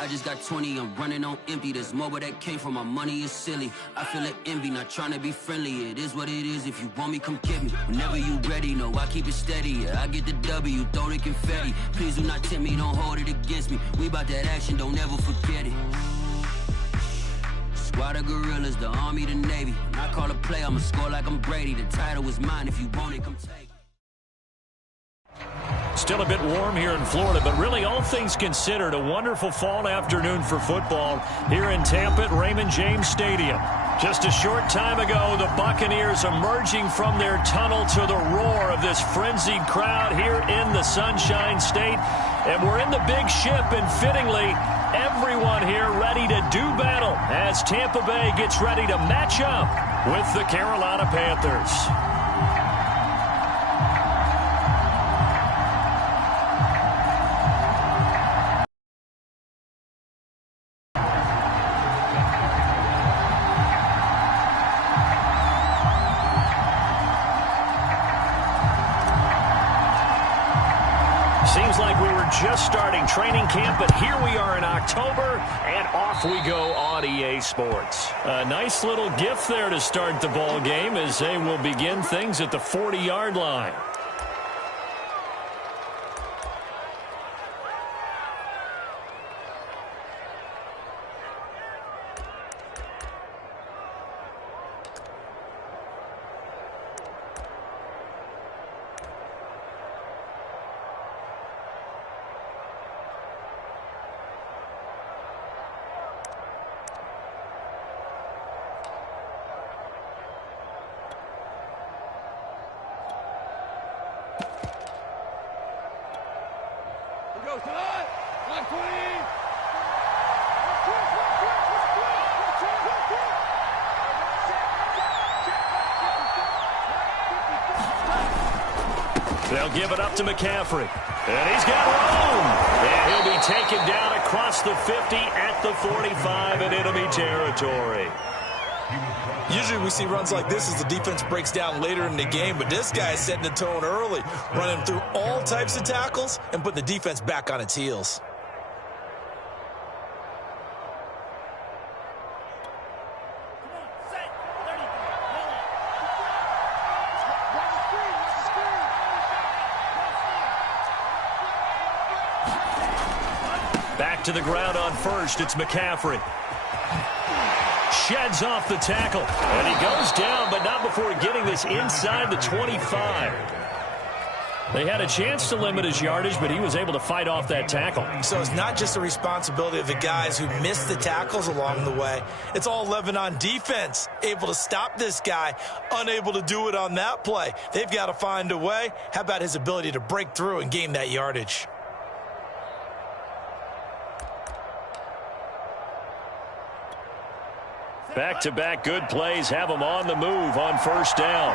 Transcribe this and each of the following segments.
I just got 20, I'm running on empty. There's more where that came from, my money is silly. I feel like envy, not trying to be friendly. It is what it is, if you want me, come get me. Whenever you ready, no, I keep it steady. Yeah, I get the W, throw the confetti. Please do not tempt me, don't hold it against me. We bout that action, don't ever forget it. Squad of gorillas, the army, the navy. When I call a play, I'ma score like I'm Brady. The title is mine, if you want it, come take it. Still a bit warm here in Florida, but really all things considered, a wonderful fall afternoon for football here in Tampa at Raymond James Stadium. Just a short time ago, the Buccaneers emerging from their tunnel to the roar of this frenzied crowd here in the Sunshine State. And we're in the big ship, and fittingly, everyone here ready to do battle as Tampa Bay gets ready to match up with the Carolina Panthers. Seems like we were just starting training camp, but here we are in October, and off we go on EA Sports. A nice little gift there to start the ball game as they will begin things at the 40-yard line. They'll give it up to McCaffrey. And he's got room. And he'll be taken down across the 50 at the 45 in enemy territory. Usually we see runs like this as the defense breaks down later in the game, but this guy is setting the tone early, running through all types of tackles and putting the defense back on its heels. Back to the ground on first. It's McCaffrey. Sheds off the tackle. And he goes down, but not before getting this inside the 25. They had a chance to limit his yardage, but he was able to fight off that tackle. So it's not just the responsibility of the guys who missed the tackles along the way. It's all 11 on defense. Able to stop this guy, unable to do it on that play. They've got to find a way. How about his ability to break through and gain that yardage? Back-to-back good plays have them on the move on first down.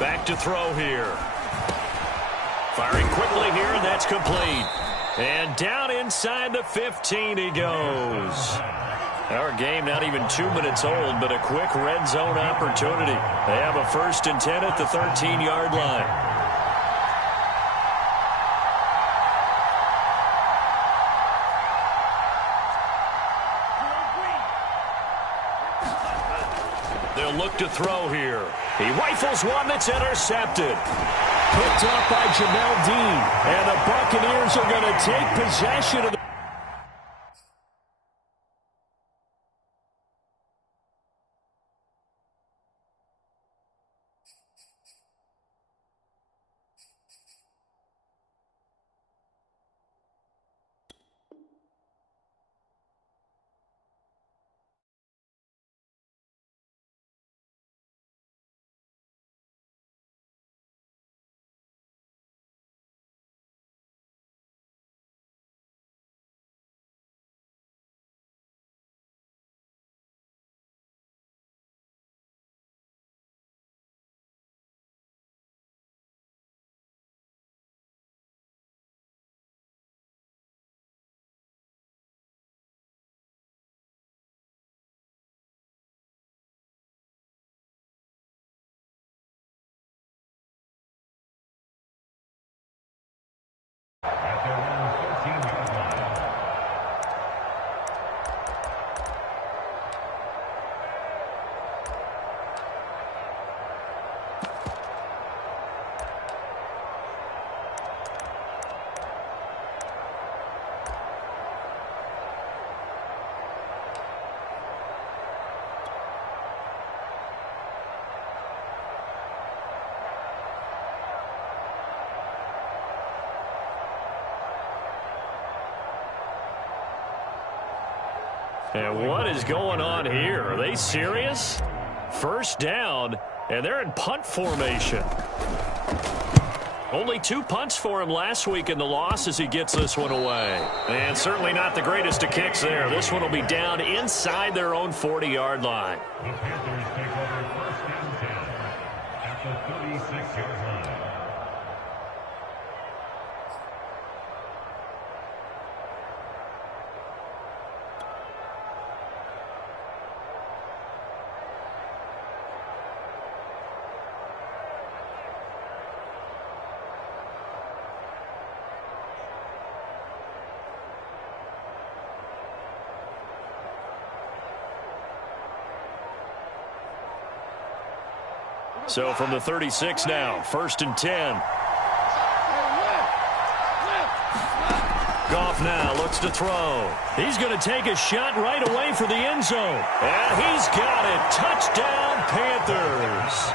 Back to throw here. Firing quickly here, and that's complete. And down inside the 15 he goes. Our game not even 2 minutes old, but a quick red zone opportunity. They have a 1st and 10 at the 13-yard line. They'll look to throw here. He rifles one that's intercepted. Picked up by Jamel Dean. And the Buccaneers are going to take possession of the And what is going on here? Are they serious? First down, and they're in punt formation. Only 2 punts for him last week in the loss as he gets this one away. And certainly not the greatest of kicks there. This one will be down inside their own 40-yard line. The Panthers take over first and 10 at the 36-yard line. So from the 36 now, first and 10. Goff now looks to throw. He's going to take a shot right away for the end zone. And he's got it. Touchdown, Panthers.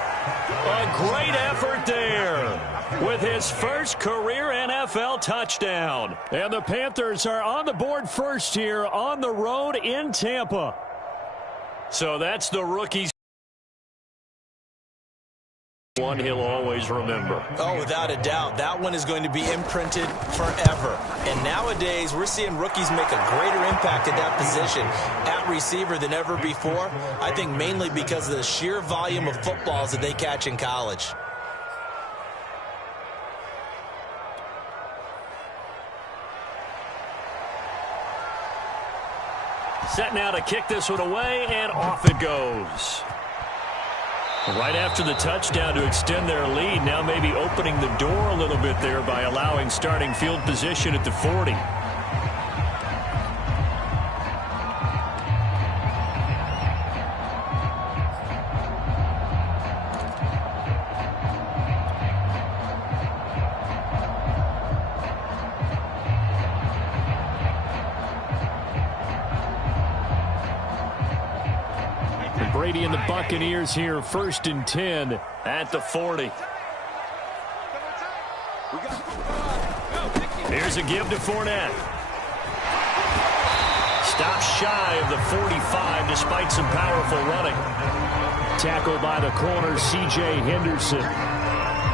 A great effort there with his first career NFL touchdown. And the Panthers are on the board first here on the road in Tampa. So that's the rookie's one he'll always remember. Oh, without a doubt. That one is going to be imprinted forever. And nowadays, we're seeing rookies make a greater impact at that position at receiver than ever before. I think mainly because of the sheer volume of footballs that they catch in college. Set now to kick this one away, and off it goes. Right after the touchdown to extend their lead, now maybe opening the door a little bit there by allowing starting field position at the 40. Brady and the Buccaneers here, first and 10 at the 40. Here's a give to Fournette. Stops shy of the 45 despite some powerful running. Tackled by the corner, C.J. Henderson.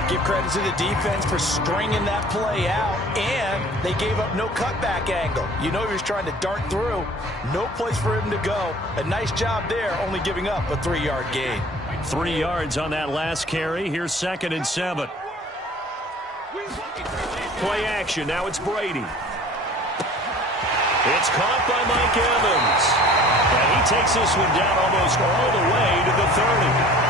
Give credit to the defense for stringing that play out, and they gave up no cutback angle. You know he was trying to dart through. No place for him to go. A nice job there, only giving up a 3-yard gain. 3 yards on that last carry. Here's second and 7. Play action. Now it's Brady. It's caught by Mike Evans. And he takes this one down almost all the way to the 30.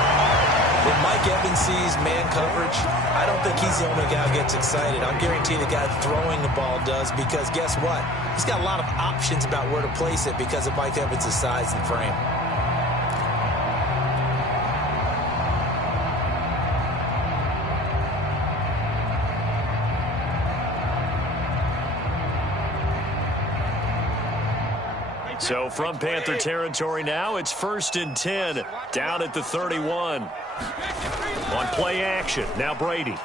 When Mike Evans sees man coverage, I don't think he's the only guy who gets excited. I'll guarantee the guy throwing the ball does, because guess what? He's got a lot of options about where to place it because of Mike Evans' size and frame. So from Panther territory now, it's first and 10 down at the 31. On play action, now Brady.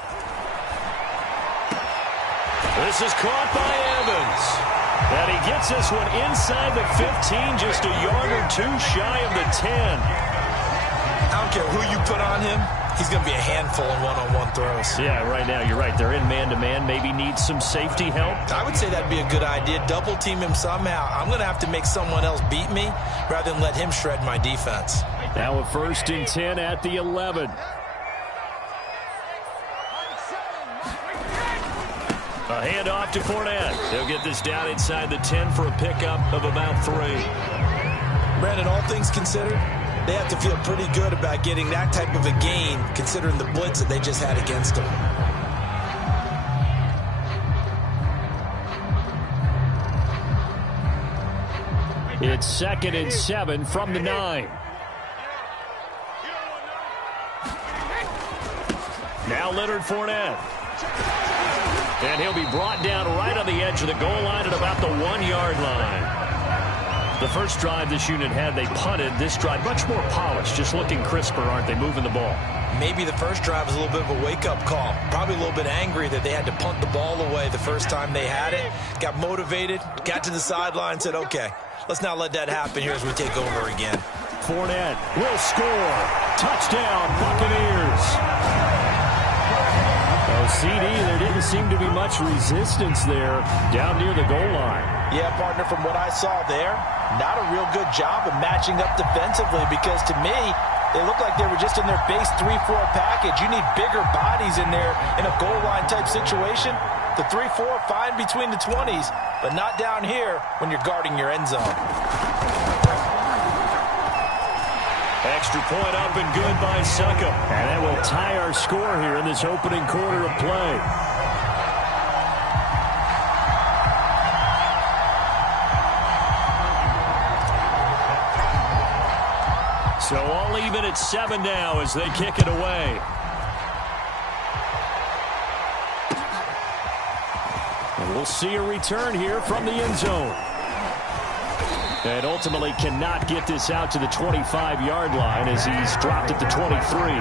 This is caught by Evans. And he gets this one inside the 15, just a yard or two shy of the 10. I don't care who you put on him. He's going to be a handful in one-on-one throws. Yeah, right now, you're right. They're in man-to-man. Maybe needs some safety help. I would say that'd be a good idea. Double-team him somehow. I'm going to have to make someone else beat me rather than let him shred my defense. Now a first and 10 at the 11. A handoff to Fournette. They'll get this down inside the 10 for a pickup of about 3. Brandon, all things considered, they have to feel pretty good about getting that type of a gain, considering the blitz that they just had against them. It's 2nd and 7 from the 9. Now Leonard Fournette. And he'll be brought down right on the edge of the goal line at about the 1-yard line. The first drive this unit had, they punted. This drive, much more polished, just looking crisper, aren't they, moving the ball? Maybe the first drive was a little bit of a wake-up call. Probably a little bit angry that they had to punt the ball away the first time they had it. Got motivated, got to the sideline, said, okay, let's not let that happen here as we take over again. Fournette will score. Touchdown, Buccaneers. Oh, CD, there didn't seem to be much resistance there down near the goal line. Yeah, partner, from what I saw there, not a real good job of matching up defensively because to me, they look like they were just in their base 3-4 package. You need bigger bodies in there in a goal line type situation. The 3-4, fine between the 20s, but not down here when you're guarding your end zone. Extra point up and good by Suckup. And that will tie our score here in this opening quarter of play. So all even at 7 now as they kick it away. And we'll see a return here from the end zone. And ultimately cannot get this out to the 25-yard line as he's dropped at the 23.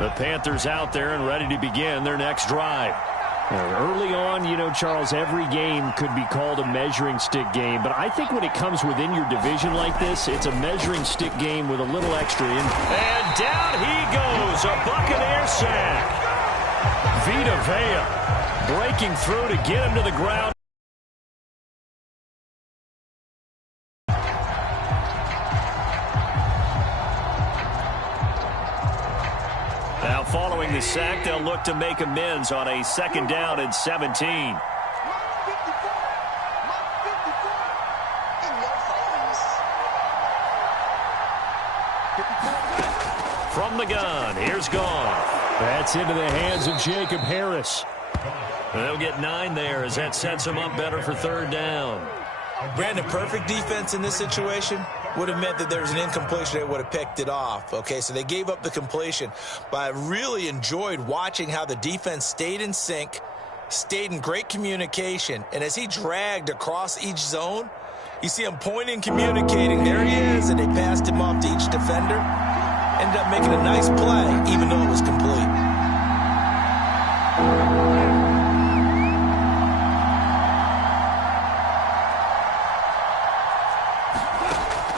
The Panthers out there and ready to begin their next drive. Early on, you know, Charles, every game could be called a measuring stick game. But I think when it comes within your division like this, it's a measuring stick game with a little extra in. And down he goes, a Buccaneer sack. Vita Vea breaking through to get him to the ground. Now following the sack, they'll look to make amends on a 2nd down and 17. From the gun, here's Goff. That's into the hands of Jacob Harris. They'll get 9 there as that sets them up better for 3rd down. Brandon, perfect defense in this situation would have meant that there was an incompletion. They would have picked it off. Okay, so they gave up the completion. But I really enjoyed watching how the defense stayed in sync, stayed in great communication. And as he dragged across each zone, you see him pointing, communicating. There he is, and they passed him off to each defender. Ended up making a nice play, even though it was complete.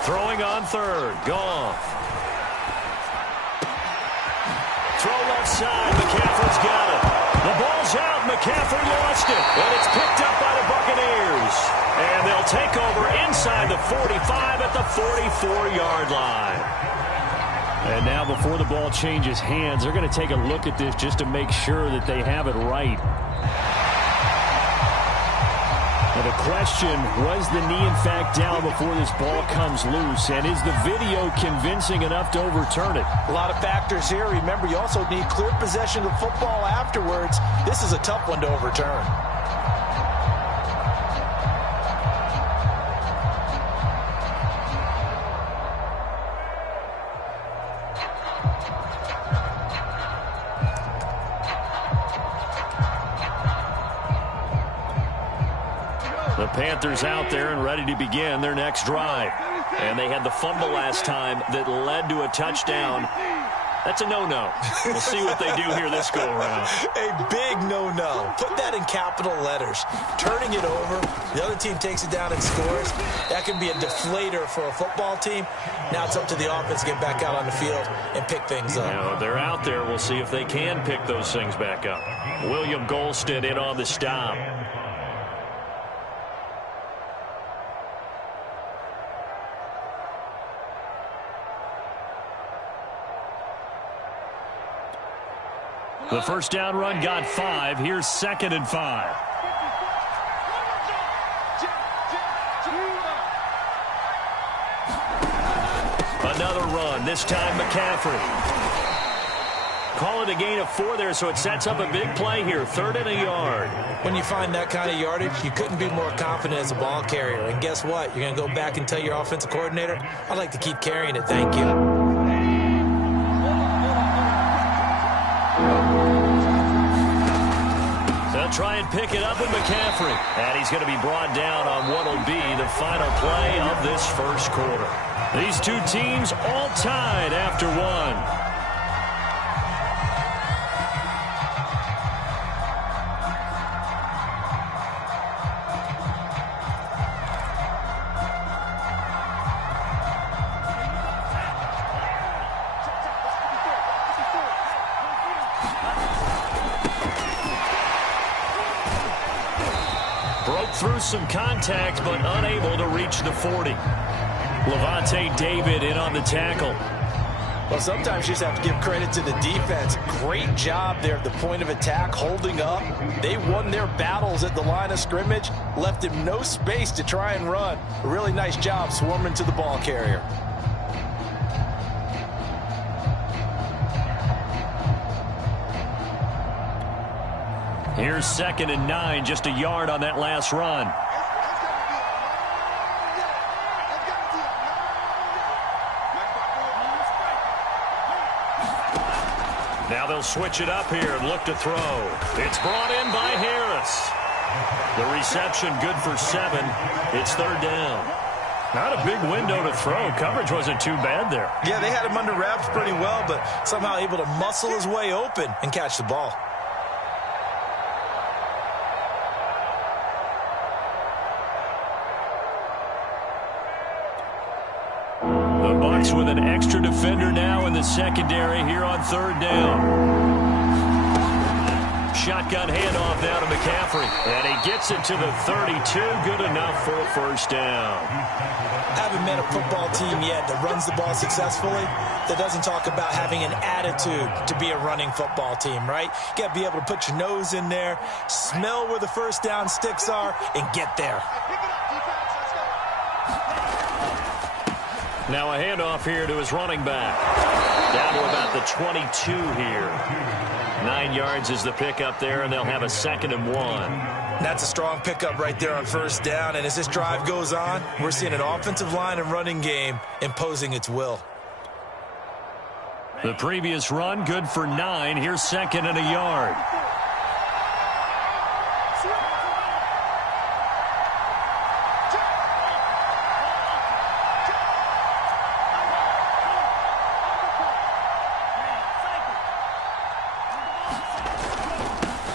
Throwing on 3rd, Goff. Throw left side, McCaffrey's got it. The ball's out, McCaffrey lost it. And it's picked up by the Buccaneers. And they'll take over inside the 45 at the 44-yard line. And now before the ball changes hands, they're going to take a look at this just to make sure that they have it right. Now the question, was the knee in fact down before this ball comes loose? And is the video convincing enough to overturn it? A lot of factors here. Remember, you also need clear possession of football afterwards. This is a tough one to overturn. The Panthers out there and ready to begin their next drive. And they had the fumble last time that led to a touchdown. That's a no-no. We'll see what they do here this go-around. A big no-no. Put that in capital letters. Turning it over, the other team takes it down and scores. That can be a deflator for a football team. Now it's up to the offense to get back out on the field and pick things up. Now, they're out there. We'll see if they can pick those things back up. William Golston in on the stop. The first down run got 5. Here's 2nd and 5. another run, this time McCaffrey. Call it a gain of 4 there, so it sets up a big play here, 3rd and a yard. When you find that kind of yardage, you couldn't be more confident as a ball carrier. And guess what? You're going to go back and tell your offensive coordinator, I'd like to keep carrying it, thank you. They'll try and pick it up with McCaffrey. And he's going to be brought down on what will be the final play of this first quarter. These two teams all tied after 1. Through some contact, but unable to reach the 40. Levante David in on the tackle. Well, sometimes you just have to give credit to the defense. Great job there at the point of attack, holding up. They won their battles at the line of scrimmage, left him no space to try and run. A really nice job swarming to the ball carrier. Here's 2nd and 9, just a yard on that last run. Now they'll switch it up here and look to throw. It's brought in by Harris. The reception good for 7. It's 3rd down. Not a big window to throw. Coverage wasn't too bad there. Yeah, they had him under wraps pretty well, but somehow able to muscle his way open and catch the ball. With an extra defender now in the secondary here on 3rd down. Shotgun handoff now to McCaffrey. And he gets it to the 32. Good enough for a 1st down. I haven't met a football team yet that runs the ball successfully that doesn't talk about having an attitude to be a running football team, right? You got to be able to put your nose in there, smell where the 1st down sticks are, and get there. Now a handoff here to his running back. Down to about the 22 here. 9 yards is the pickup there, and they'll have a 2nd and 1. That's a strong pickup right there on 1st down. And as this drive goes on, we're seeing an offensive line and running game imposing its will. The previous run good for 9. Here's 2nd and a yard.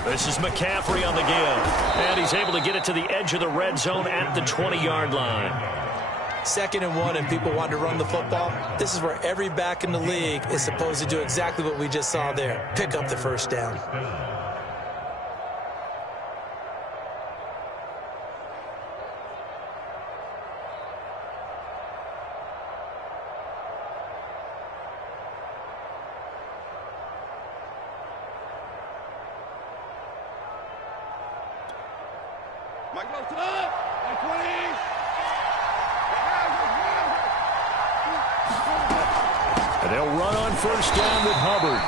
This is McCaffrey on the give. And he's able to get it to the edge of the red zone at the 20-yard line. 2nd and 1 and people want to run the football. This is where every back in the league is supposed to do exactly what we just saw there. Pick up the 1st down. And they'll run on 1st down with Hubbard.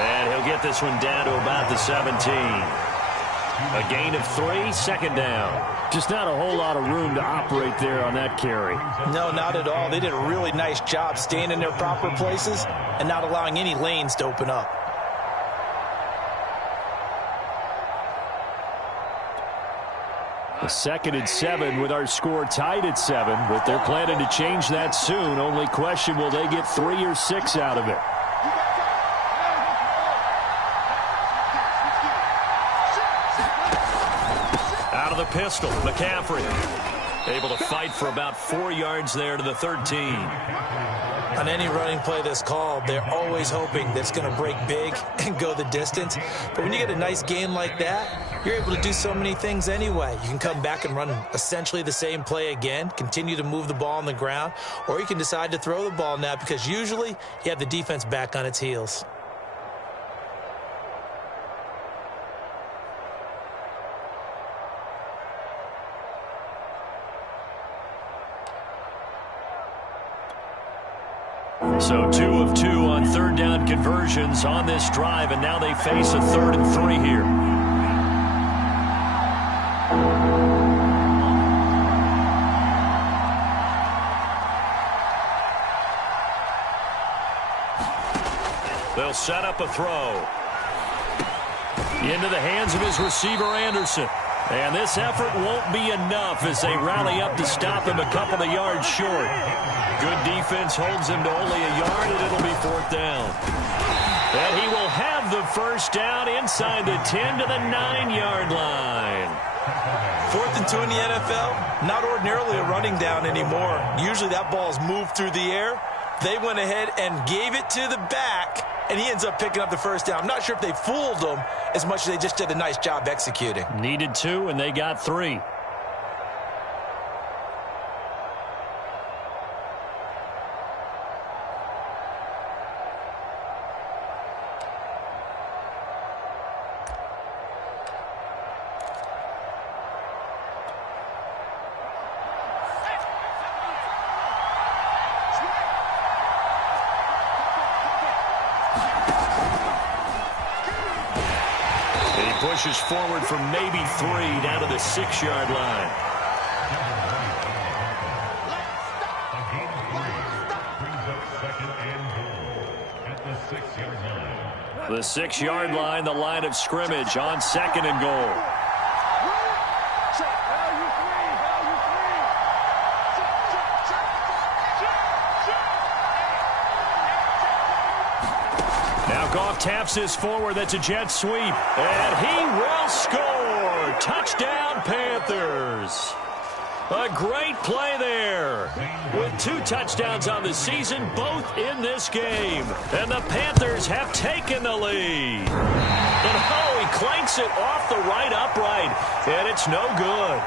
And he'll get this one down to about the 17. A gain of 3, 2nd down. Just not a whole lot of room to operate there on that carry. No, not at all. They did a really nice job staying in their proper places and not allowing any lanes to open up. A 2nd and 7 with our score tied at 7, but they're planning to change that soon. Only question, will they get 3 or 6 out of it? Out of the pistol, McCaffrey. Able to fight for about 4 yards there to the 13. On any running play that's called, they're always hoping that it's going to break big and go the distance. But when you get a nice gain like that, you're able to do so many things anyway. You can come back and run essentially the same play again, continue to move the ball on the ground, or you can decide to throw the ball now because usually you have the defense back on its heels. So 2 of 2 on third down conversions on this drive, and now they face a 3rd and 3 here. They'll set up a throw. Into the hands of his receiver, Anderson. And this effort won't be enough as they rally up to stop him a couple of yards short. Good defense holds him to only a yard, and it'll be 4th down. And he will have the first down inside the 10 to the 9-yard line. 4th and 2 in the NFL, not ordinarily a running down anymore. Usually that ball's moved through the air. They went ahead and gave it to the back, and he ends up picking up the first down. I'm not sure if they fooled him as much as they just did a nice job executing. Needed 2, and they got 3. Pushes forward from maybe 3 down to the 6-yard line. The 6-yard line, the line of scrimmage on 2nd and goal. Goff taps this forward. That's a jet sweep. And he will score. Touchdown, Panthers. A great play there. With 2 touchdowns on the season, both in this game. And the Panthers have taken the lead. But oh, he clanks it off the right upright. And it's no good.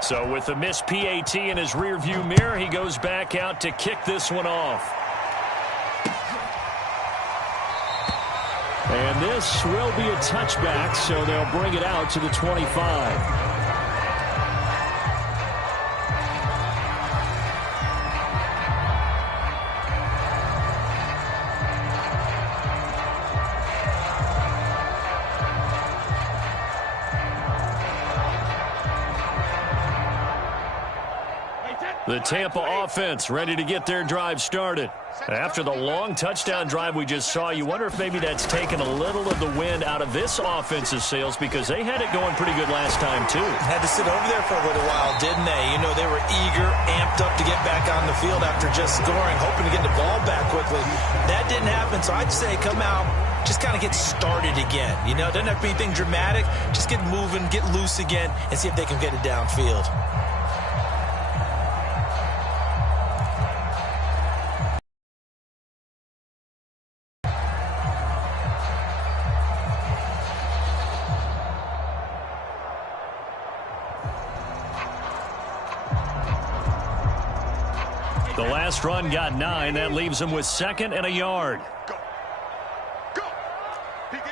So with the missed PAT in his rearview mirror, he goes back out to kick this one off. And this will be a touchback, so they'll bring it out to the 25. The Tampa offense ready to get their drive started. After the long touchdown drive we just saw, you wonder if maybe that's taken a little of the wind out of this offense's sails, because they had it going pretty good last time, too. Had to sit over there for a little while, didn't they? You know, they were eager, amped up to get back on the field after just scoring, hoping to get the ball back quickly. That didn't happen, so I'd say come out, just kind of get started again. You know, it doesn't have to be anything dramatic. Just get moving, get loose again, and see if they can get it downfield. The last run got 9. That leaves him with 2nd and a yard. Go. Go. Begin.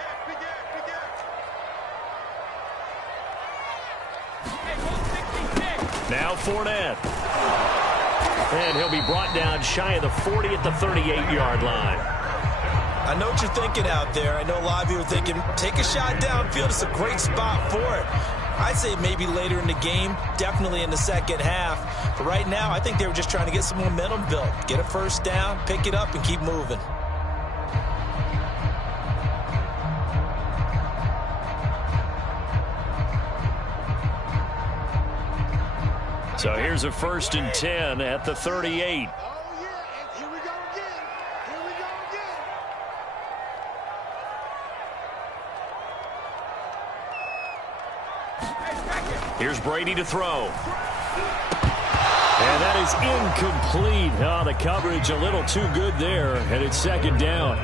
Now Fournette. And he'll be brought down shy of the 40 at the 38-yard line. I know what you're thinking out there. I know a lot of you are thinking, take a shot downfield. It's a great spot for it. I'd say maybe later in the game, definitely in the second half. But right now, I think they were just trying to get some momentum built. Get a first down, pick it up, and keep moving. So here's a 1st and 10 at the 38. Here's Brady to throw. And that is incomplete. Oh, the coverage a little too good there, and it's 2nd down.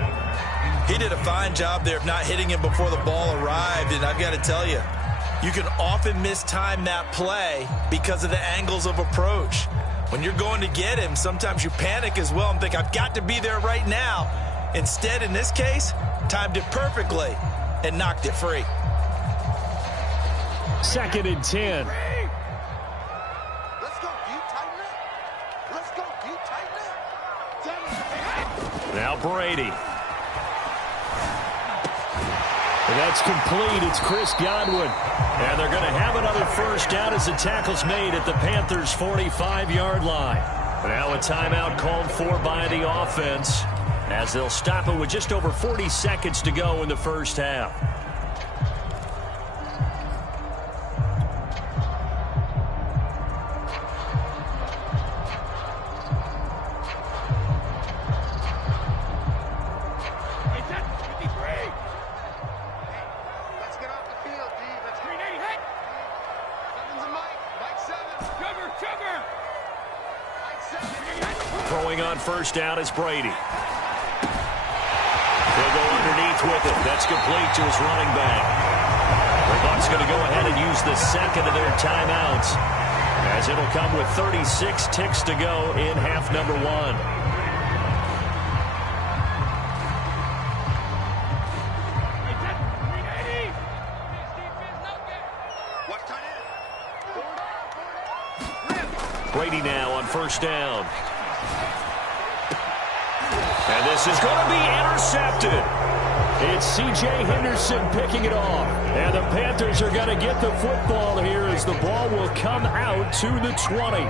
He did a fine job there of not hitting him before the ball arrived, and I've got to tell you, you can often mistime that play because of the angles of approach. When you're going to get him, sometimes you panic as well and think, I've got to be there right now. Instead, in this case, timed it perfectly and knocked it free. 2nd and 10. Let's go. Do you tighten it? Let's go. Do you tighten it? Now Brady. And that's complete. It's Chris Godwin. And they're going to have another first down as the tackle's made at the Panthers' 45-yard line. Now a timeout called for by the offense as they'll stop it with just over 40 seconds to go in the first half. Throwing on first down is Brady. He'll go underneath with it. That's complete to his running back. The Bucs going to go ahead and use the second of their timeouts, as it'll come with 36 ticks to go in half number 1. Brady now on first down. And this is going to be intercepted. It's C.J. Henderson picking it off. And the Panthers are going to get the football here as the ball will come out to the 20.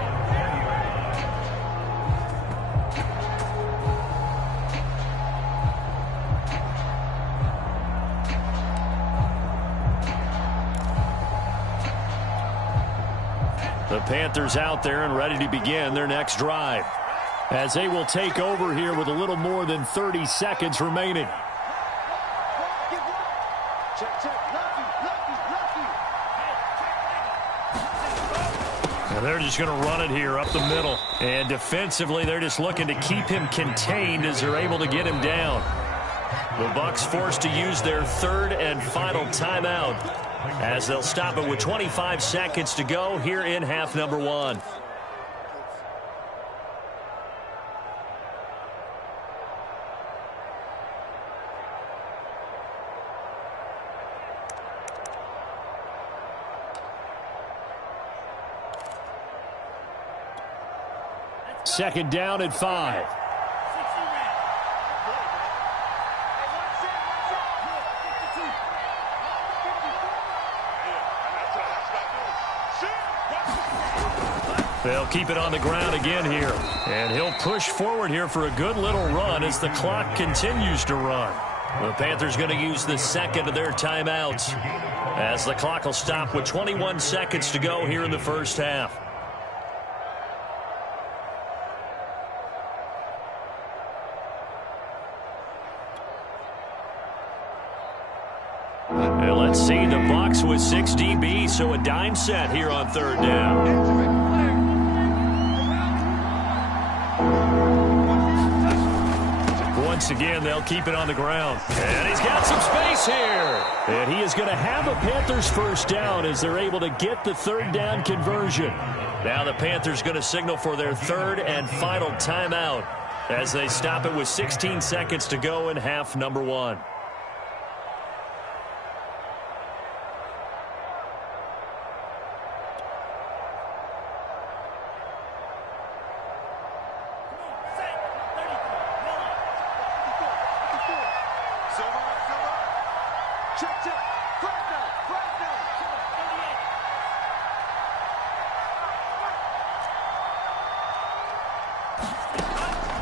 The Panthers out there and ready to begin their next drive, as they will take over here with a little more than 30 seconds remaining. And they're just going to run it here up the middle. And defensively, they're just looking to keep him contained as they're able to get him down. The Bucs forced to use their third and final timeout, as they'll stop it with 25 seconds to go here in half number 1. Second down at 5. They'll keep it on the ground again here. And he'll push forward here for a good little run as the clock continues to run. The Panthers going to use the second of their timeouts, as the clock will stop with 21 seconds to go here in the first half. And let's see, the Bucs with 6 DBs, so a dime set here on third down. Once again, they'll keep it on the ground. And he's got some space here. And he is going to have a Panthers first down as they're able to get the third down conversion. Now the Panthers going to signal for their third and final timeout as they stop it with 16 seconds to go in half number 1.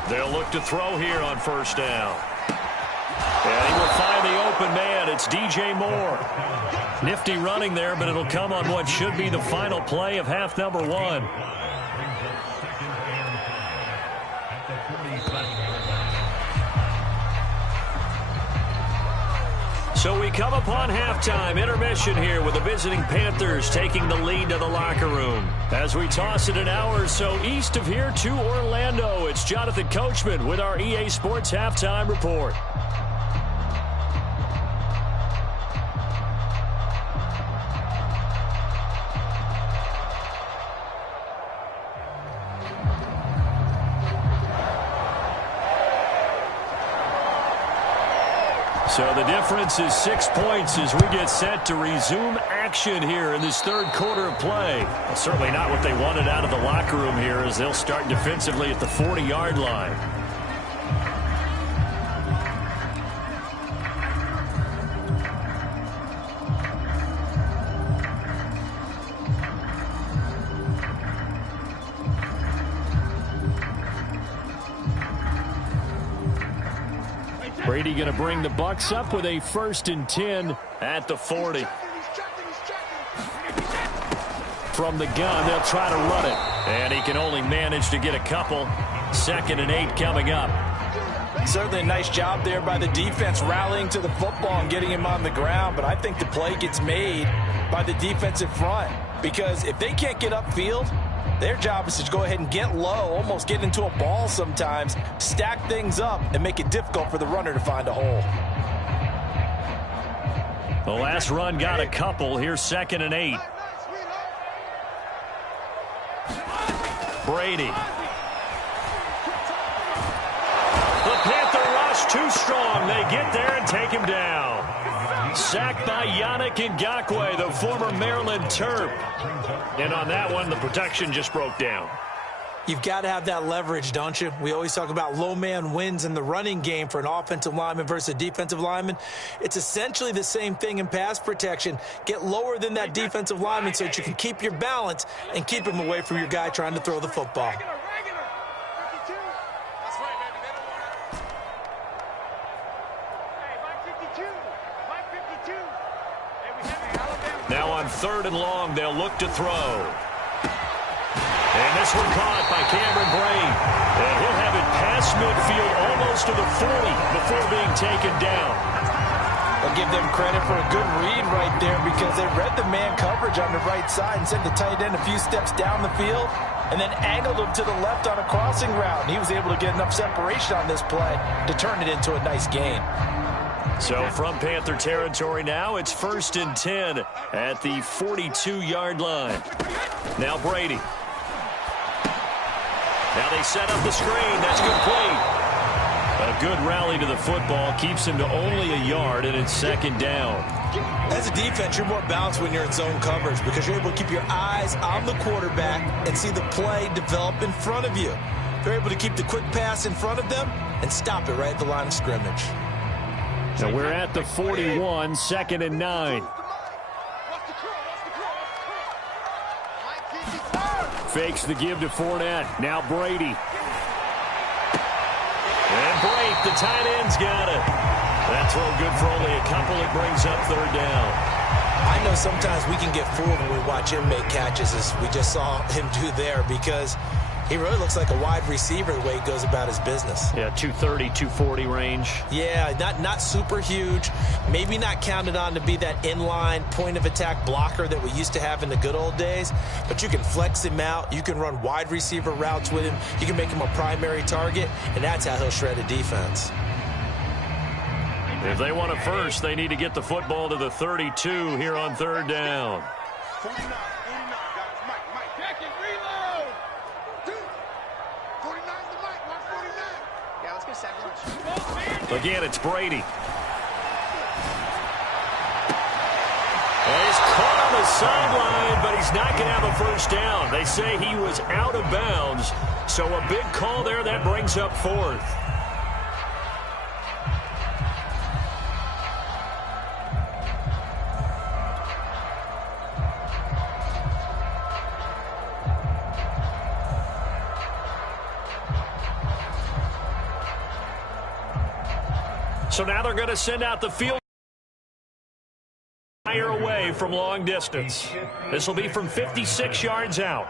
They'll look to throw here on first down. And he will find the open man. It's DJ Moore. Nifty running there, but it'll come on what should be the final play of half number 1. So we come upon halftime intermission here with the visiting Panthers taking the lead to the locker room. As we toss it an hour or so east of here to Orlando, it's Jonathan Coachman with our EA Sports Halftime Report. So the difference is 6 points as we get set to resume action here in this third quarter of play. Well, certainly not what they wanted out of the locker room here as they'll start defensively at the 40-yard line. Brady going to bring the Bucs up with a 1st and 10 at the 40. From the gun, they'll try to run it. And he can only manage to get a couple. 2nd and 8 coming up. Certainly a nice job there by the defense rallying to the football and getting him on the ground. But I think the play gets made by the defensive front. Because if they can't get upfield, their job is to go ahead and get low, almost get into a ball sometimes, stack things up, and make it difficult for the runner to find a hole. The last run got a couple. Here's 2nd and 8. Brady. The Panther rush too strong. They get there and take him down. Sacked by Yannick Ngakoue, the former Maryland Terp. And on that one, the protection just broke down. You've got to have that leverage, don't you? We always talk about low man wins in the running game for an offensive lineman versus a defensive lineman. It's essentially the same thing in pass protection. Get lower than that defensive lineman so that you can keep your balance and keep him away from your guy trying to throw the football. Now on 3rd and long, they'll look to throw. And this one caught by Cameron Braid. And he'll have it past midfield almost to the 40 before being taken down. I'll give them credit for a good read right there because they read the man coverage on the right side and sent the tight end a few steps down the field and then angled him to the left on a crossing route. And he was able to get enough separation on this play to turn it into a nice gain. So from Panther territory now, it's 1st and 10 at the 42-yard line. Now Brady. Now they set up the screen. That's complete. A good rally to the football keeps him to only a yard, and it's 2nd down. As a defense, you're more balanced when you're in zone coverage because you're able to keep your eyes on the quarterback and see the play develop in front of you. They're able to keep the quick pass in front of them and stop it right at the line of scrimmage. So we're at the 41, 2nd and 9. Fakes the give to Fournette. Now Brady. And Brake, the tight end's got it. That throw good for only a couple. It brings up 3rd down. I know sometimes we can get fooled when we watch him make catches, as we just saw him do there, because he really looks like a wide receiver the way he goes about his business. Yeah, 230, 240 range. Yeah, not super huge. Maybe not counted on to be that inline point-of-attack blocker that we used to have in the good old days. But you can flex him out. You can run wide receiver routes with him. You can make him a primary target, and that's how he'll shred a defense. If they want a first, they need to get the football to the 32 here on 3rd down. 49, 49, guys. Mike, check it, reload. 49's the Mike, watch 49. Yeah, let's get second. Again, it's Brady. And he's caught on the sideline, but he's not going to have a first down. They say he was out of bounds, so a big call there. That brings up 4th. So now they're going to send out the field. Fire away from long distance. This will be from 56 yards out.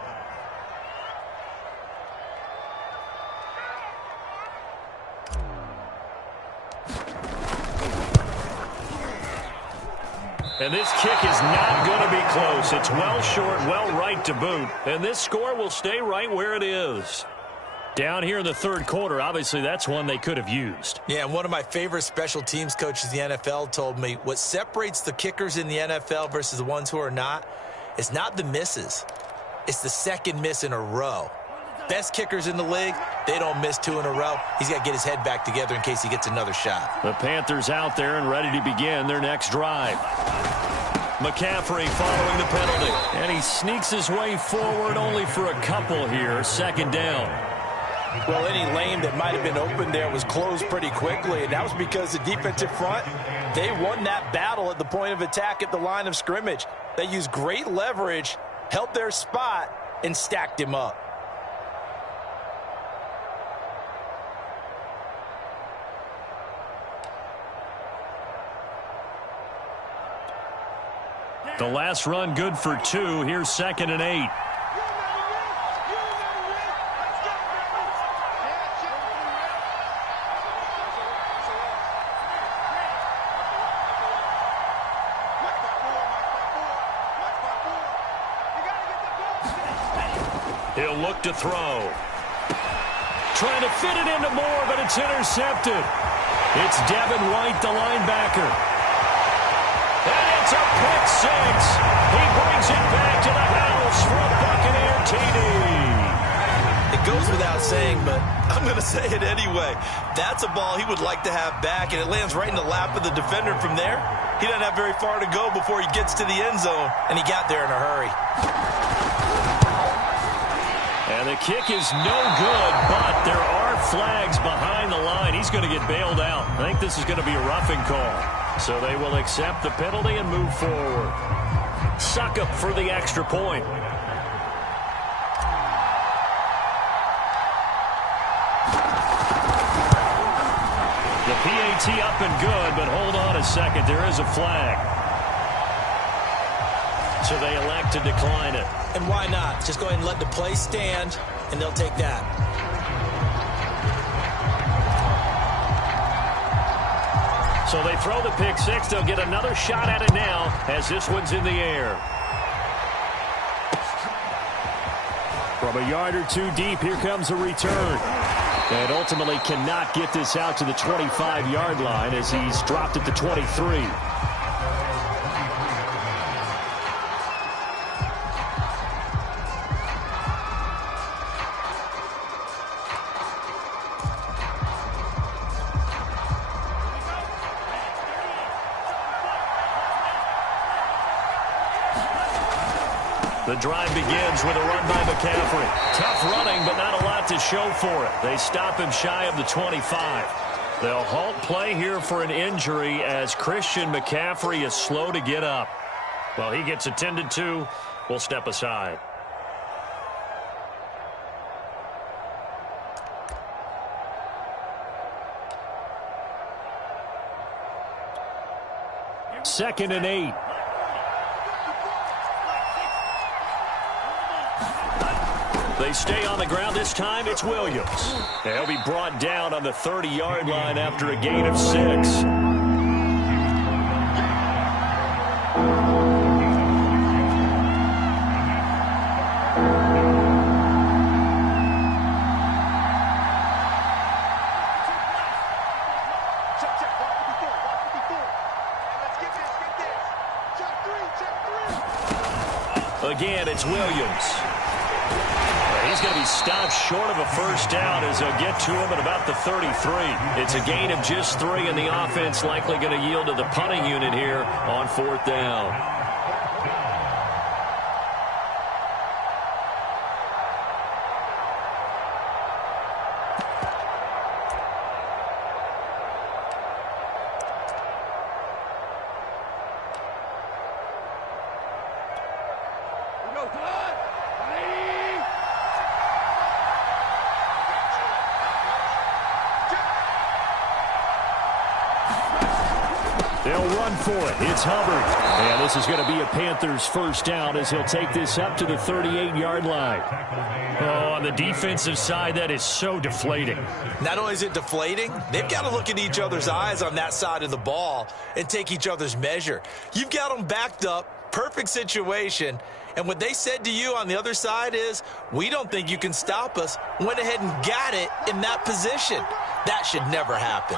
And this kick is not going to be close. It's well short, well right to boot. And this score will stay right where it is. Down here in the 3rd quarter, obviously that's one they could have used. Yeah, and one of my favorite special teams coaches in the NFL told me what separates the kickers in the NFL versus the ones who are not is not the misses. It's the second miss in a row. Best kickers in the league, they don't miss 2 in a row. He's got to get his head back together in case he gets another shot. The Panthers out there and ready to begin their next drive. McCaffrey following the penalty. And he sneaks his way forward only for a couple here. Second down. Well, any lane that might have been open there was closed pretty quickly, and that was because the defensive front, they won that battle at the point of attack at the line of scrimmage. They used great leverage, held their spot, and stacked him up. The last run good for 2. Here's 2nd and 8. He'll look to throw. Trying to fit it into Moore, but it's intercepted. It's Devin White, the linebacker. And it's a pick 6. He brings it back to the house for a Buccaneer TD. It goes without saying, but I'm going to say it anyway. That's a ball he would like to have back, and it lands right in the lap of the defender. From there, he doesn't have very far to go before he gets to the end zone, and he got there in a hurry. And the kick is no good, but there are flags behind the line. He's going to get bailed out. I think this is going to be a roughing call. So they will accept the penalty and move forward. Suck up for the extra point. The PAT up and good, but hold on a second. There is a flag. So they elect to decline it. And why not? Just go ahead and let the play stand, and they'll take that. So they throw the pick 6. They'll get another shot at it now as this one's in the air. From a yard or 2 deep, here comes a return. And ultimately cannot get this out to the 25-yard line as he's dropped at the 23. The drive begins with a run by McCaffrey. Tough running, but not a lot to show for it. They stop him shy of the 25. They'll halt play here for an injury as Christian McCaffrey is slow to get up. Well, he gets attended to. We'll step aside. Second and 8. They stay on the ground. This time it's Williams. They'll be brought down on the 30-yard line after a gain of 6. Again, it's Williams. He's going to be stopped short of a first down as they'll get to him at about the 33. It's a gain of just 3, and the offense likely going to yield to the punting unit here on 4th down. They'll run for it. It's Hubbard. And this is going to be a Panthers first down as he'll take this up to the 38-yard line. Oh, on the defensive side, that is so deflating. Not only is it deflating, they've got to look in each other's eyes on that side of the ball and take each other's measure. You've got them backed up, perfect situation, and what they said to you on the other side is, we don't think you can stop us. Went ahead and got it in that position. That should never happen.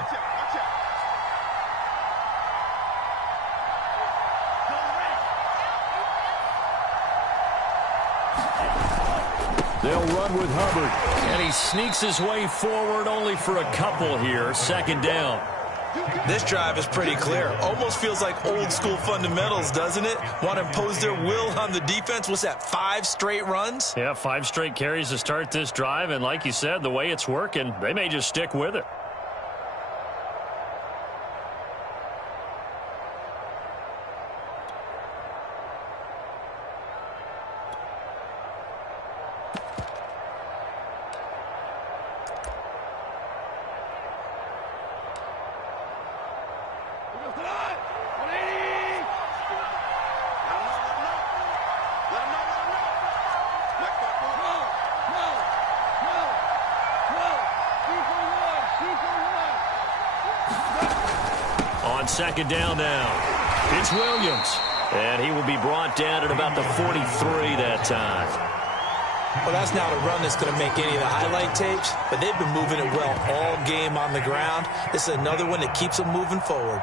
They'll run with Hubbard. And he sneaks his way forward only for a couple here. Second down. This drive is pretty clear. Almost feels like old school fundamentals, doesn't it? Want to impose their will on the defense. What's that, 5 straight runs? Yeah, 5 straight carries to start this drive. And like you said, the way it's working, they may just stick with it. On second down now, it's Williams. And he will be brought down at about the 43 that time. Well, that's not a run that's going to make any of the highlight tapes, but they've been moving it well all game on the ground. This is another one that keeps them moving forward.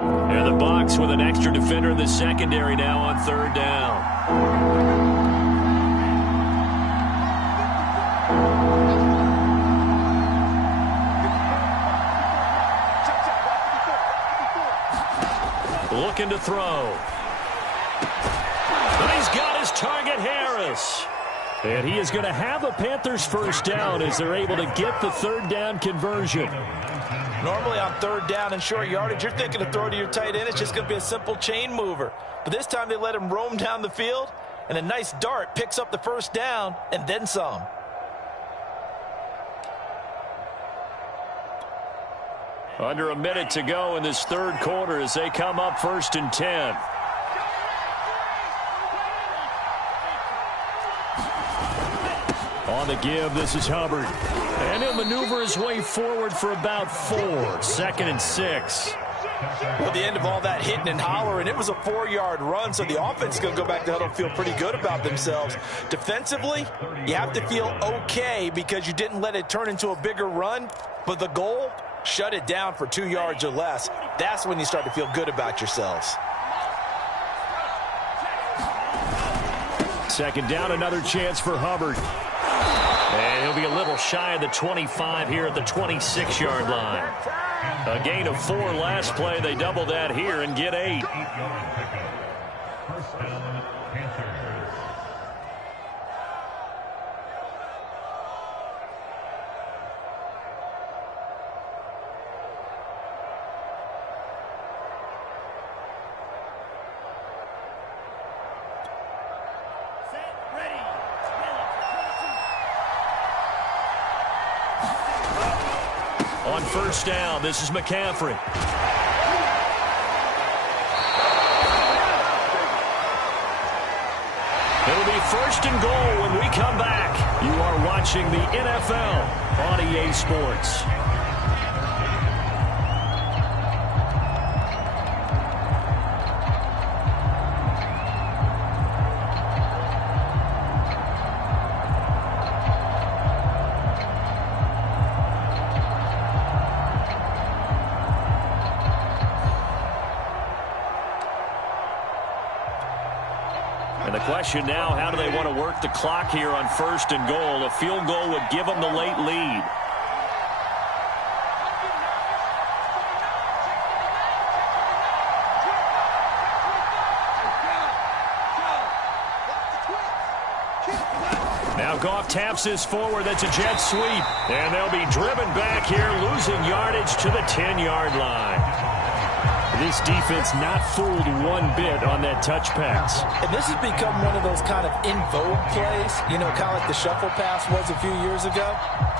And the Bucs with an extra defender in the secondary now on third down. Looking to throw. And he's got his target, Harris. And he is going to have a Panthers first down as they're able to get the third down conversion. Normally on third down and short yardage, you're thinking to throw to your tight end. It's just going to be a simple chain mover. But this time they let him roam down the field, and a nice dart picks up the first down and then some. Under a minute to go in this third quarter as they come up 1st and 10. On the give, this is Hubbard. And he'll maneuver his way forward for about 4. 2nd and 6. Well, the end of all that hitting and hollering, it was a 4-yard run, so the offense is going to go back to huddle and feel pretty good about themselves. Defensively, you have to feel okay because you didn't let it turn into a bigger run, but the goal, shut it down for 2 yards or less. That's when you start to feel good about yourselves. Second down, another chance for Hubbard. And he'll be a little shy of the 25 here at the 26-yard line. A gain of 4 last play. They double that here and get 8. First down, Panthers. On first down, this is McCaffrey. It'll be 1st and goal when we come back. You are watching the NFL on EA Sports. And the question now, how do they want to work the clock here on 1st and goal? A field goal would give them the late lead. Now Goff taps this forward. That's a jet sweep. And they'll be driven back here, losing yardage to the 10-yard line. This defense not fooled one bit on that touch pass. And this has become one of those kind of in vogue plays, you know, kind of like the shuffle pass was a few years ago.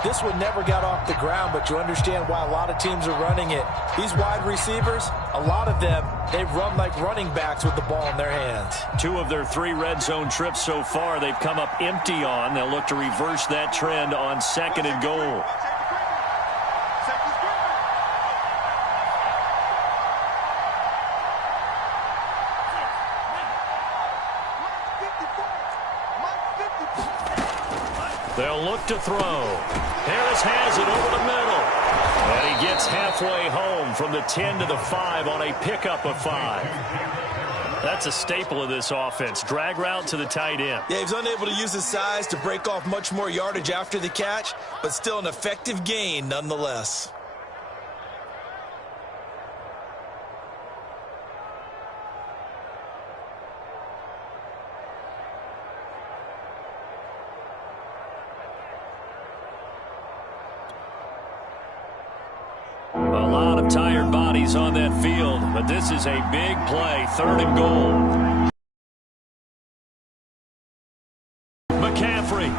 This one never got off the ground, but you understand why a lot of teams are running it. These wide receivers, a lot of them, they run like running backs with the ball in their hands. 2 of their 3 red zone trips so far, they've come up empty on. They'll look to reverse that trend on 2nd and goal. They'll look to throw. Harris has it over the middle. And he gets halfway home from the 10 to the 5 on a pickup of 5. That's a staple of this offense. Drag route to the tight end. Yeah, he was unable to use his size to break off much more yardage after the catch, but still an effective gain nonetheless. A lot of tired bodies on that field, but this is a big play, 3rd and goal. McCaffrey.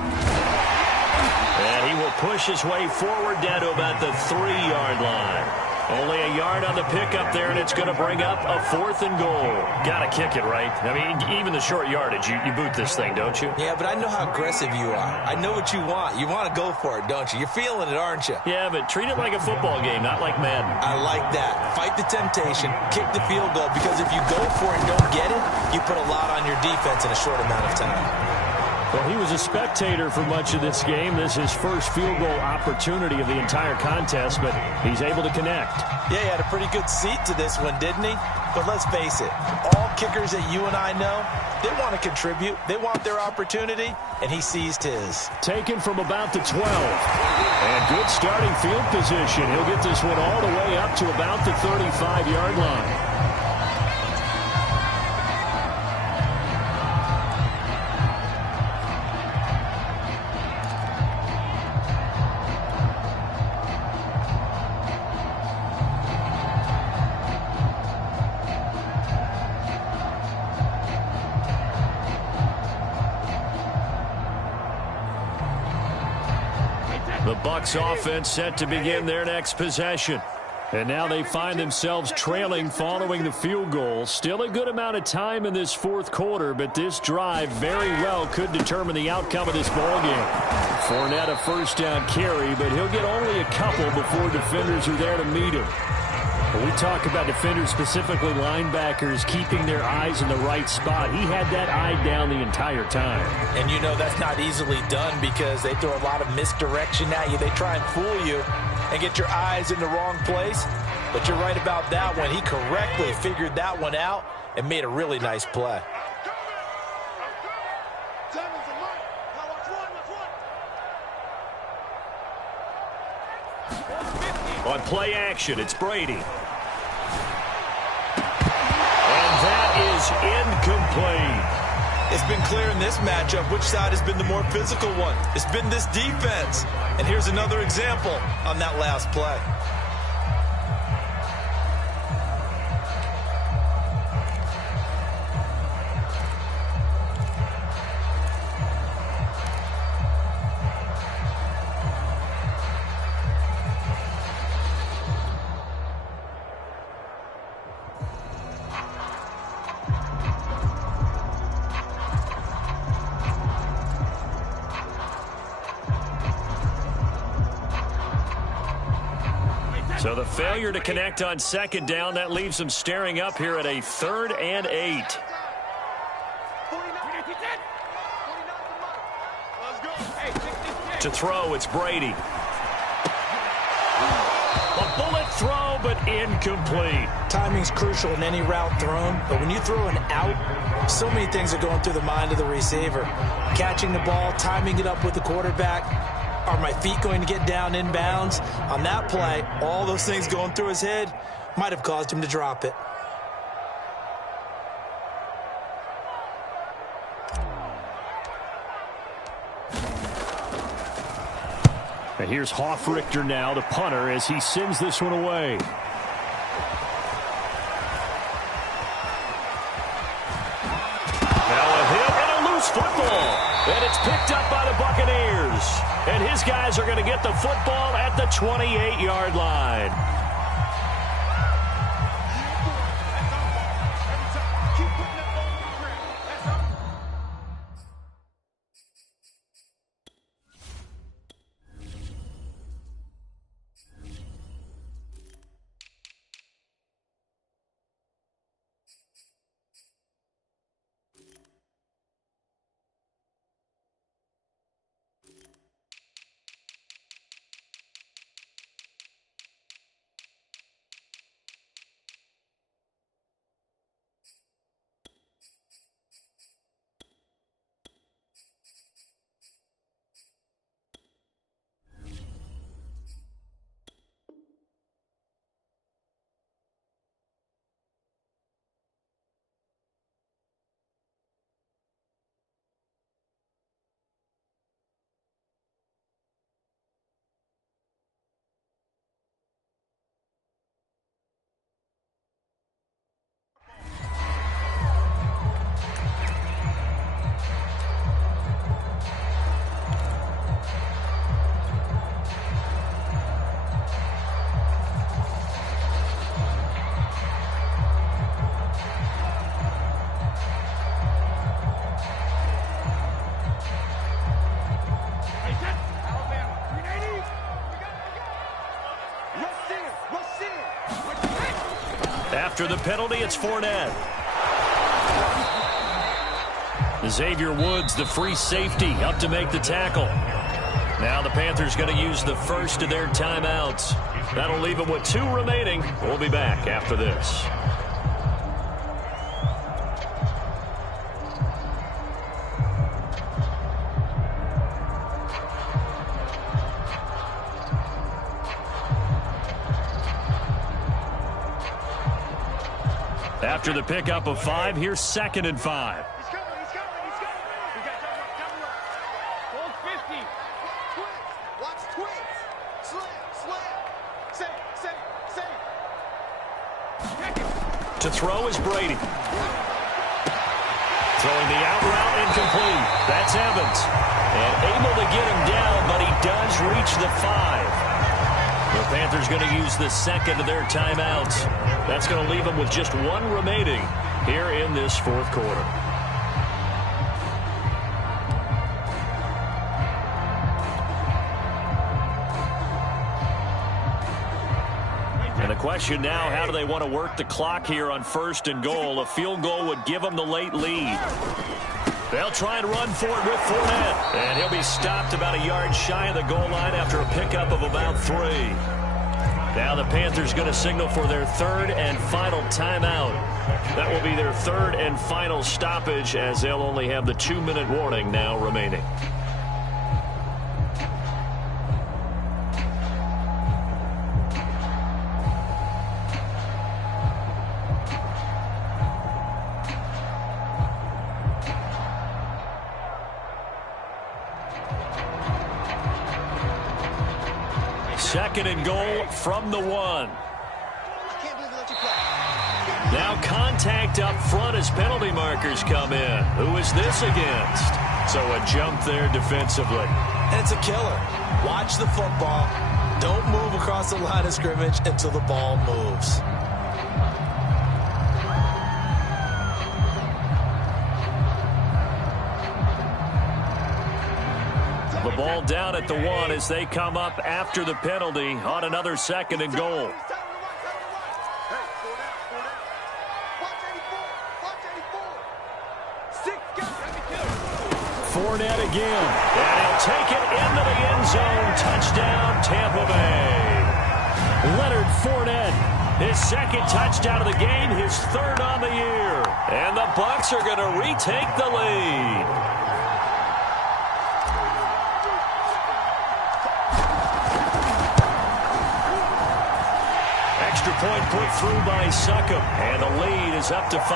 And he will push his way forward down to about the 3-yard line. Only a yard on the pickup there, and it's going to bring up a 4th and goal. Got to kick it, right? I mean, even the short yardage, you boot this thing, don't you? Yeah, but I know how aggressive you are. I know what you want. You want to go for it, don't you? You're feeling it, aren't you? Yeah, but treat it like a football game, not like Madden. I like that. Fight the temptation, kick the field goal, because if you go for it and don't get it, you put a lot on your defense in a short amount of time. Well, he was a spectator for much of this game. This is his first field goal opportunity of the entire contest, but he's able to connect. Yeah, he had a pretty good seat to this one, didn't he? But let's face it, all kickers that you and I know, they want to contribute. They want their opportunity, and he seized his. Taken from about the 12. And good starting field position. He'll get this one all the way up to about the 35-yard line. The Bucs offense set to begin their next possession. And now they find themselves trailing following the field goal. Still a good amount of time in this 4th quarter, but this drive very well could determine the outcome of this ballgame. Fournette a 1st down carry, but he'll get only a couple before defenders are there to meet him. When we talk about defenders, specifically linebackers, keeping their eyes in the right spot, he had that eye down the entire time. And you know that's not easily done because they throw a lot of misdirection at you. They try and fool you and get your eyes in the wrong place. But you're right about that one. He correctly figured that one out and made a really nice play. On play action, it's Brady. And that is incomplete. It's been clear in this matchup which side has been the more physical one. It's been this defense. And here's another example on that last play. So the failure to connect on 2nd down, that leaves them staring up here at a 3rd and 8. To throw, it's Brady. A bullet throw, but incomplete. Timing's crucial in any route thrown, but when you throw an out, so many things are going through the mind of the receiver. Catching the ball, timing it up with the quarterback. Are my feet going to get down inbounds? On that play, all those things going through his head might have caused him to drop it. And here's Hofrichter now, the punter, as he sends this one away. Now a hit and a loose football. And it's picked up by the Buccaneers. And his guys are going to get the football at the 28-yard line. After the penalty, it's Fournette. Xavier Woods, the free safety, up to make the tackle. Now the Panthers going to use the first of their timeouts. That'll leave them with 2 remaining. We'll be back after this. After the pickup of 5, here's 2nd and 5. He's coming. We got double up. Hold 50. Twins. Watch twins. Slam. Save. To throw is Brady. Throwing the out route incomplete. That's Evans. And able to get him down, but he does reach the 5. The Panthers going to use the second of their timeouts. That's going to leave them with just 1 remaining here in this 4th quarter. And the question now, how do they want to work the clock here on 1st and goal? A field goal would give them the late lead. They'll try and run for it with Fournette. And he'll be stopped about a yard shy of the goal line after a pickup of about 3. Now the Panthers going to signal for their 3rd and final timeout. That will be their 3rd and final stoppage, as they'll only have the 2-minute warning now remaining. Second and goal from the 1. I can't believe they let you play. Now contact up front as penalty markers come in. Who is this against? So a jump there defensively. And it's a killer. Watch the football. Don't move across the line of scrimmage until the ball moves. The ball down at the 1 as they come up after the penalty on another 2nd and goal. Fournette again. And he'll take it into the end zone. Touchdown, Tampa Bay. Leonard Fournette, his 2nd touchdown of the game, his 3rd on the year. And the Bucs are going to retake the lead. Extra point put through by Succop, and the lead is up to 5.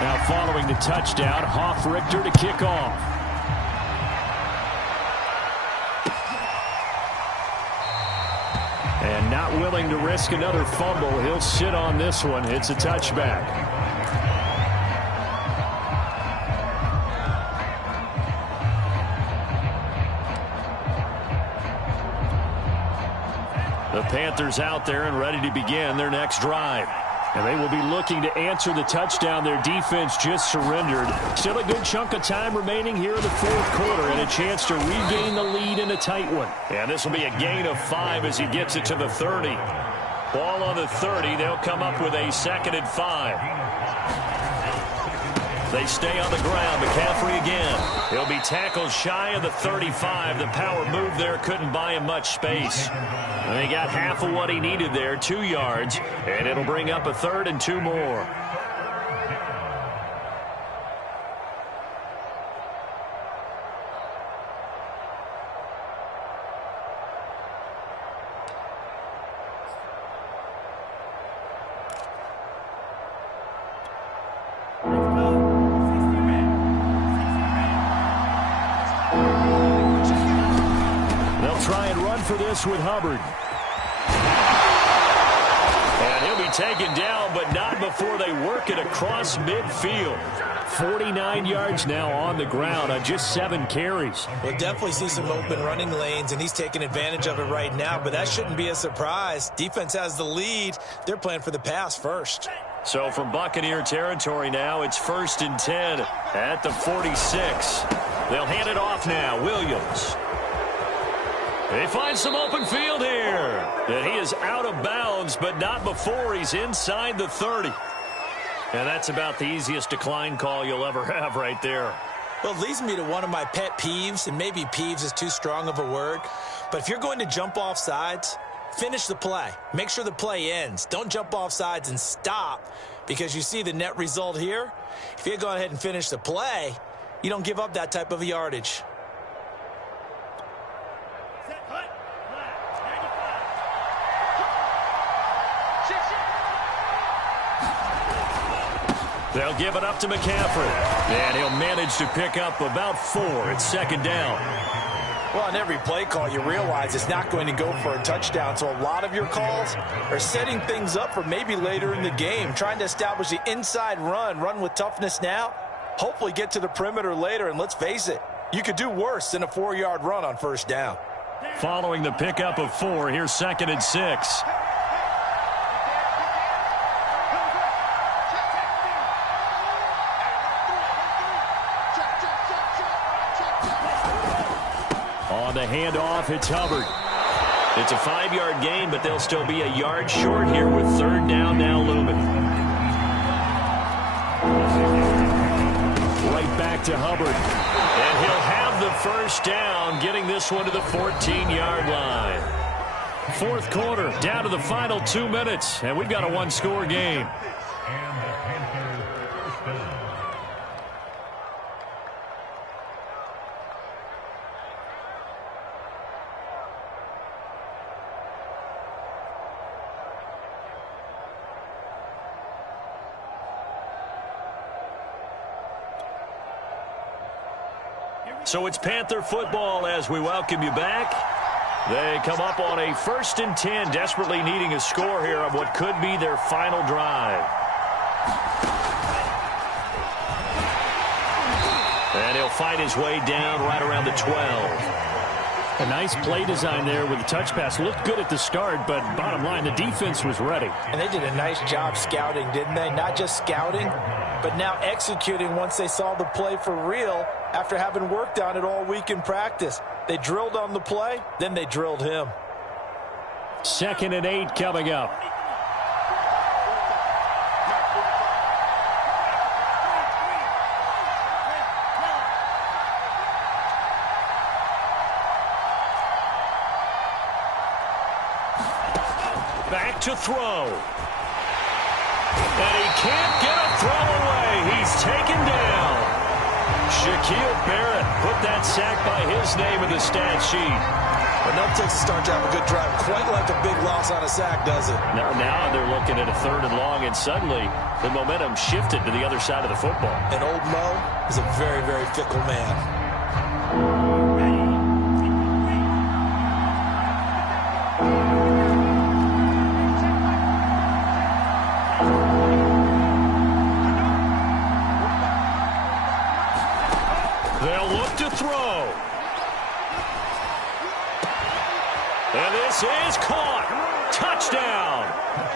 Now following the touchdown, Hoff-Richter to kick off. And not willing to risk another fumble, he'll sit on this one. It's a touchback. The Panthers out there and ready to begin their next drive. And they will be looking to answer the touchdown their defense just surrendered. Still a good chunk of time remaining here in the 4th quarter and a chance to regain the lead in a tight one. And this will be a gain of 5 as he gets it to the 30. Ball on the 30. They'll come up with a 2nd and 5. They stay on the ground. McCaffrey again. He'll be tackled shy of the 35. The power move there couldn't buy him much space. And he got half of what he needed there, 2 yards, and it'll bring up a 3rd and 2 more. For this with Hubbard. And he'll be taken down, but not before they work it across midfield. 49 yards now on the ground on just 7 carries. We'll definitely see some open running lanes, and he's taking advantage of it right now, but that shouldn't be a surprise. Defense has the lead. They're playing for the pass first. So from Buccaneer territory now, it's 1st and 10 at the 46. They'll hand it off now. Williams. He finds some open field here. And he is out of bounds, but not before he's inside the 30. And that's about the easiest decline call you'll ever have right there. Well, it leads me to one of my pet peeves, and maybe peeves is too strong of a word. But if you're going to jump off sides, finish the play. Make sure the play ends. Don't jump off sides and stop, because you see the net result here. If you go ahead and finish the play, you don't give up that type of yardage. They'll give it up to McCaffrey. And he'll manage to pick up about 4 at second down. Well, on every play call, you realize it's not going to go for a touchdown. So a lot of your calls are setting things up for maybe later in the game, trying to establish the inside run with toughness now, hopefully get to the perimeter later. And let's face it, you could do worse than a 4-yard run on first down. Following the pickup of 4, here's 2nd and 6. On the handoff, it's Hubbard. It's a 5-yard gain, but they'll still be a yard short here with 3rd down now looming. Right back to Hubbard. And he'll have the first down, getting this one to the 14-yard line. 4th quarter, down to the final 2 minutes, and we've got a 1-score game. And the Panthers first down. So it's Panther football as we welcome you back. They come up on a 1st and 10, desperately needing a score here on what could be their final drive. And he'll fight his way down right around the 12. A nice play design there with the touch pass. Looked good at the start, but bottom line, the defense was ready. And they did a nice job scouting, didn't they? Not just scouting, but now executing once they saw the play for real after having worked on it all week in practice. They drilled on the play, then they drilled him. 2nd and 8 coming up. Back to throw. And he can't get a throw away. He's taken down. Shaquille Barrett put that sack by his name in the stat sheet. Enough takes a start to have a good drive. Quite like a big loss on a sack, does it? Now they're looking at a 3rd and long, and suddenly the momentum shifted to the other side of the football. And old Mo is a very, very fickle man. They'll look to throw. And this is caught. Touchdown.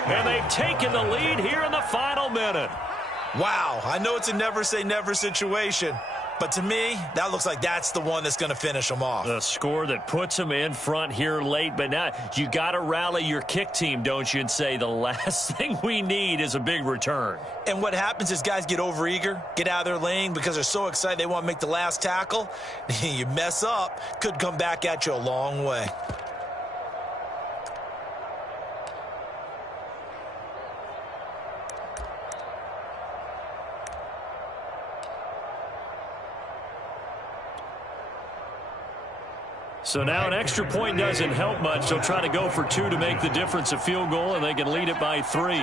And they've taken the lead here in the final minute. Wow, I know it's a never-say-never situation, but to me, that looks like that's the one that's going to finish them off. The score that puts them in front here late, but now you got to rally your kick team, don't you, and say the last thing we need is a big return. And what happens is guys get overeager, get out of their lane because they're so excited they want to make the last tackle. You mess up, could come back at you a long way. So now an extra point doesn't help much. They'll try to go for 2 to make the difference a field goal, and they can lead it by 3.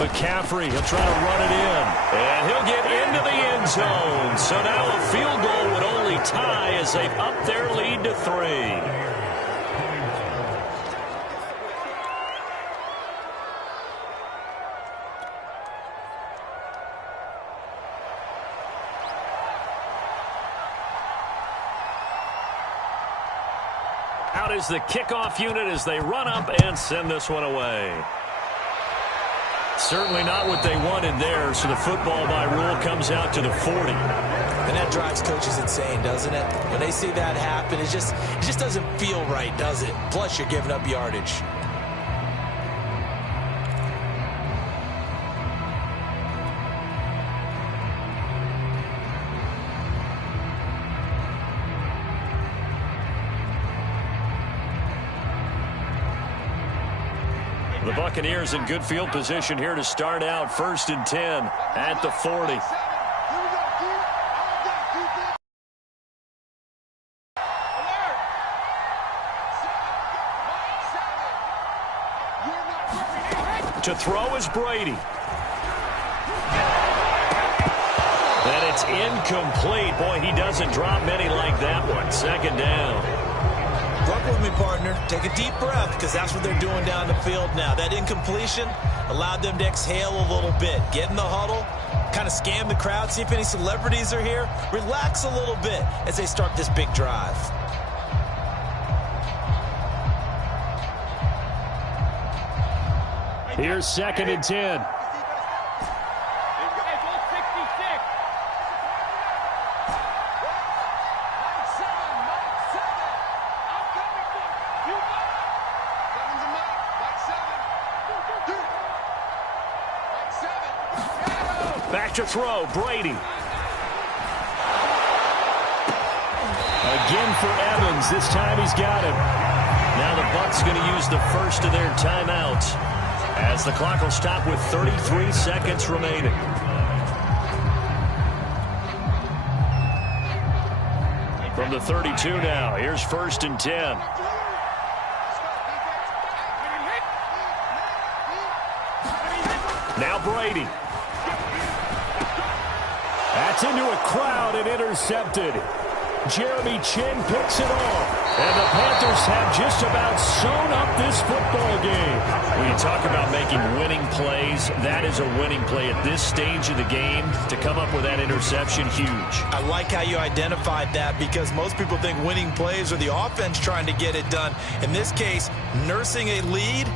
McCaffrey, he'll try to run it in. And he'll get into the end zone. So now a field goal would only tie as they've upped their lead to 3. Out is the kickoff unit as they run up and send this one away. Certainly not what they wanted there, so the football by rule comes out to the 40. And that drives coaches insane, doesn't it? When they see that happen, it just doesn't feel right, does it? Plus, you're giving up yardage. The Buccaneers in good field position here to start out. 1st and 10 at the 40. To throw is Brady. And it's incomplete. Boy, he doesn't drop many like that one. 2nd down. Work with me, partner. Take a deep breath, because that's what they're doing down the field now. That incompletion allowed them to exhale a little bit. Get in the huddle, kind of scan the crowd, see if any celebrities are here. Relax a little bit as they start this big drive. Here's 2nd and 10. Back to throw, Brady. Again for Evans. This time he's got him. Now the Bucs going to use the first of their timeouts, as the clock will stop with 33 seconds remaining. From the 32 now, here's 1st and 10. Now Brady. That's into a crowd and intercepted. Jeremy Chin picks it off. And the Panthers have just about sewn up this football game. When you talk about making winning plays, that is a winning play at this stage of the game. To come up with that interception, huge. I like how you identified that, because most people think winning plays are the offense trying to get it done. In this case, nursing a lead,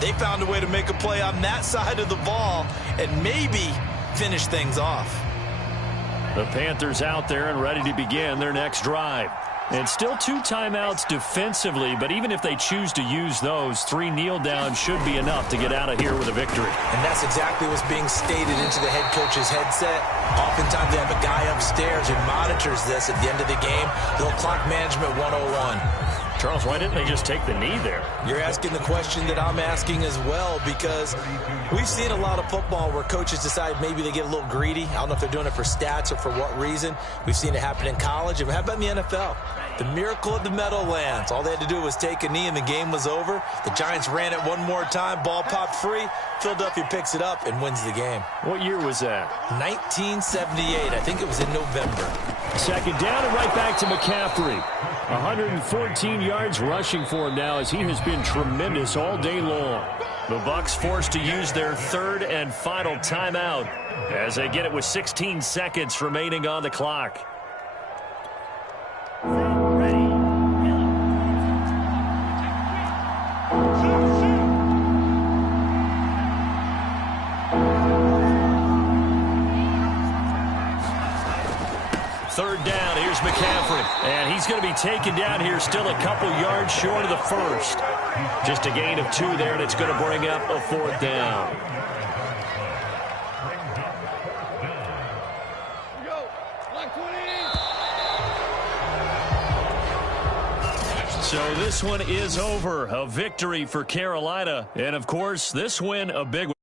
they found a way to make a play on that side of the ball and maybe finish things off. The Panthers out there and ready to begin their next drive. And still 2 timeouts defensively, but even if they choose to use those, 3 kneel downs should be enough to get out of here with a victory. And that's exactly what's being stated into the head coach's headset. Oftentimes they have a guy upstairs who monitors this at the end of the game. Little clock management 101. Charles, why didn't they just take the knee there? You're asking the question that I'm asking as well, because we've seen a lot of football where coaches decide maybe they get a little greedy. I don't know if they're doing it for stats or for what reason. We've seen it happen in college. And how about in the NFL? The miracle of the Meadowlands. All they had to do was take a knee and the game was over. The Giants ran it one more time. Ball popped free. Philadelphia picks it up and wins the game. What year was that? 1978. I think it was in November. 2nd down and right back to McCaffrey. 114 yards rushing for him now, as he has been tremendous all day long. The Bucs forced to use their 3rd and final timeout as they get it with 16 seconds remaining on the clock. Third down, here's McCaffrey. And he's going to be taken down here, still a couple yards short of the first. Just a gain of 2 there, and it's going to bring up a 4th down. So this one is over. A victory for Carolina. And, of course, this win a big one.